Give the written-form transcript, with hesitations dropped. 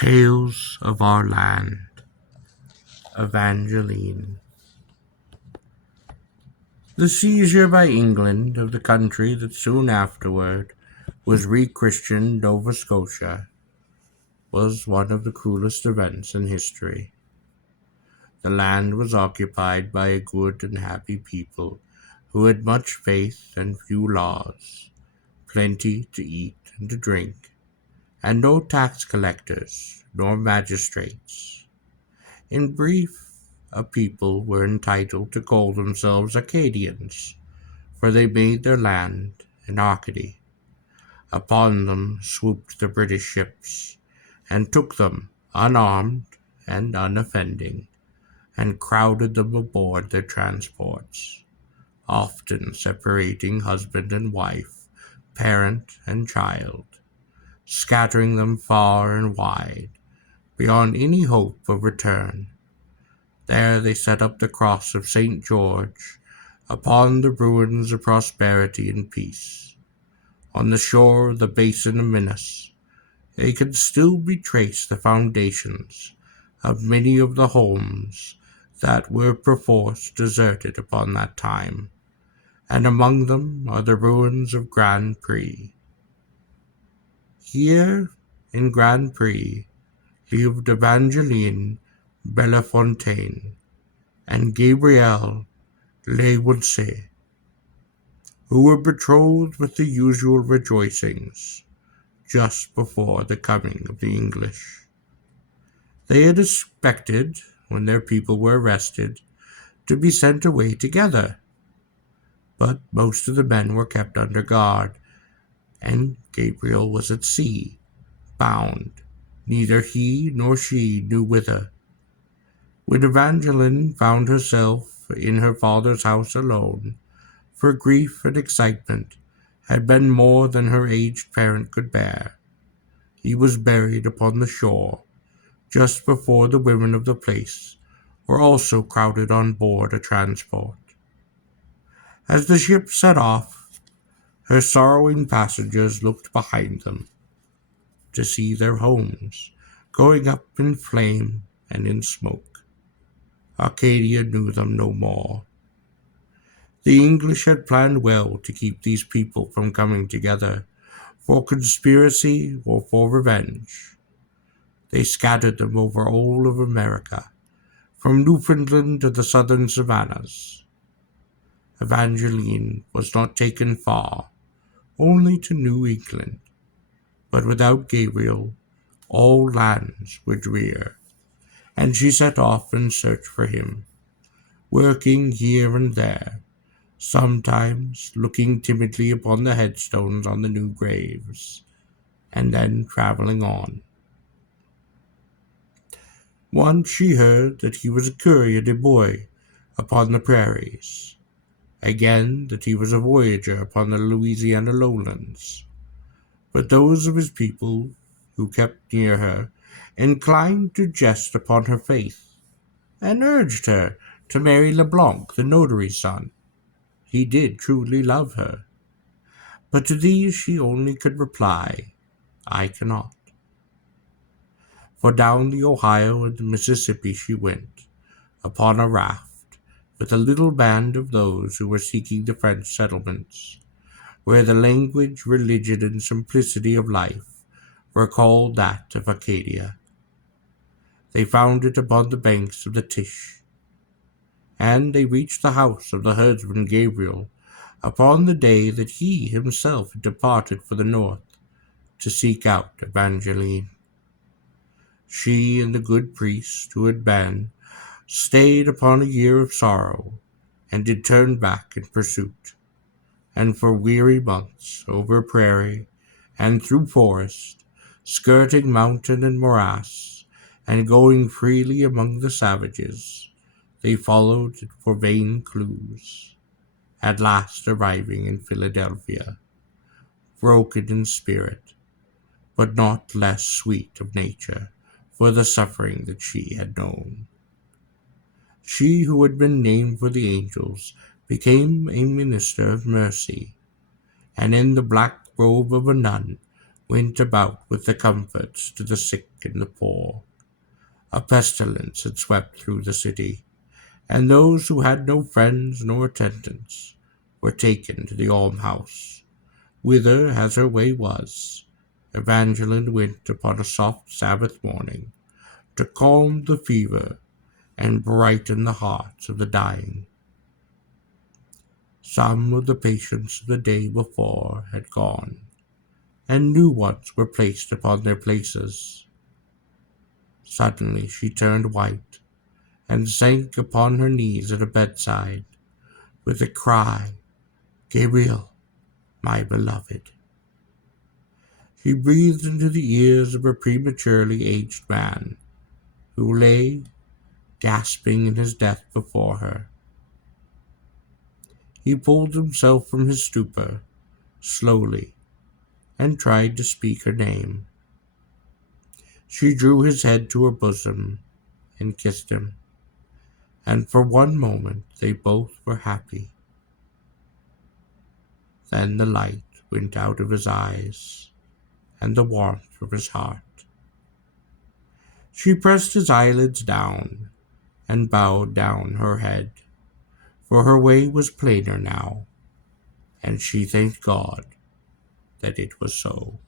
Tales of Our Land. Evangeline. The seizure by England of the country that soon afterward was re-christened Nova Scotia was one of the cruelest events in history. The land was occupied by a good and happy people who had much faith and few laws, plenty to eat and to drink, and no tax collectors nor magistrates. In brief, a people were entitled to call themselves Acadians, for they made their land in Arcady. Upon them swooped the British ships, and took them unarmed and unoffending, and crowded them aboard their transports, often separating husband and wife, parent and child, scattering them far and wide, beyond any hope of return. There they set up the cross of St. George upon the ruins of prosperity and peace. On the shore of the basin of Minas, they could still be traced the foundations of many of the homes that were perforce deserted upon that time, and among them are the ruins of Grand Pré. Here in Grand Pré lived Evangeline Bellefontaine and Gabriel Lewoodse, who were betrothed with the usual rejoicings just before the coming of the English. They had expected, when their people were arrested, to be sent away together, but most of the men were kept under guard, and Gabriel was at sea, bound, neither he nor she knew whither. When Evangeline found herself in her father's house alone, for grief and excitement had been more than her aged parent could bear. He was buried upon the shore, just before the women of the place were also crowded on board a transport. As the ship set off, her sorrowing passengers looked behind them to see their homes going up in flame and in smoke. Acadia knew them no more. The English had planned well to keep these people from coming together for conspiracy or for revenge. They scattered them over all of America, from Newfoundland to the southern savannas. Evangeline was not taken far, only to New England, but without Gabriel all lands were drear, and she set off in search for him, working here and there, sometimes looking timidly upon the headstones on the new graves, and then traveling on. Once she heard that he was a coureur de bois upon the prairies, again that he was a voyager upon the Louisiana lowlands. But those of his people who kept near her inclined to jest upon her faith, and urged her to marry Leblanc, the notary's son. He did truly love her. But to these she only could reply, I cannot. For down the Ohio and the Mississippi she went, upon a raft, with a little band of those who were seeking the French settlements, where the language, religion, and simplicity of life were called that of Acadia. They found it upon the banks of the Tish, and they reached the house of the herdsman Gabriel upon the day that he himself had departed for the north to seek out Evangeline. She and the good priest who had been stayed upon a year of sorrow, and did turn back in pursuit, and for weary months over prairie and through forest, skirting mountain and morass, and going freely among the savages, they followed for vain clues, at last arriving in Philadelphia, broken in spirit, but not less sweet of nature for the suffering that she had known. She who had been named for the angels became a minister of mercy, and in the black robe of a nun went about with the comforts to the sick and the poor. A pestilence had swept through the city, and those who had no friends nor attendants were taken to the almshouse, whither, as her way was, Evangeline went upon a soft Sabbath morning to calm the fever and brighten the hearts of the dying. Some of the patients of the day before had gone, and new ones were placed upon their places. Suddenly she turned white, and sank upon her knees at a bedside, with a cry, "Gabriel, my beloved." She breathed into the ears of a prematurely aged man, who lay gasping in his death before her. He pulled himself from his stupor, slowly, and tried to speak her name. She drew his head to her bosom and kissed him, and for one moment they both were happy. Then the light went out of his eyes, and the warmth of his heart. She pressed his eyelids down, and bowed down her head, for her way was plainer now, and she thanked God that it was so.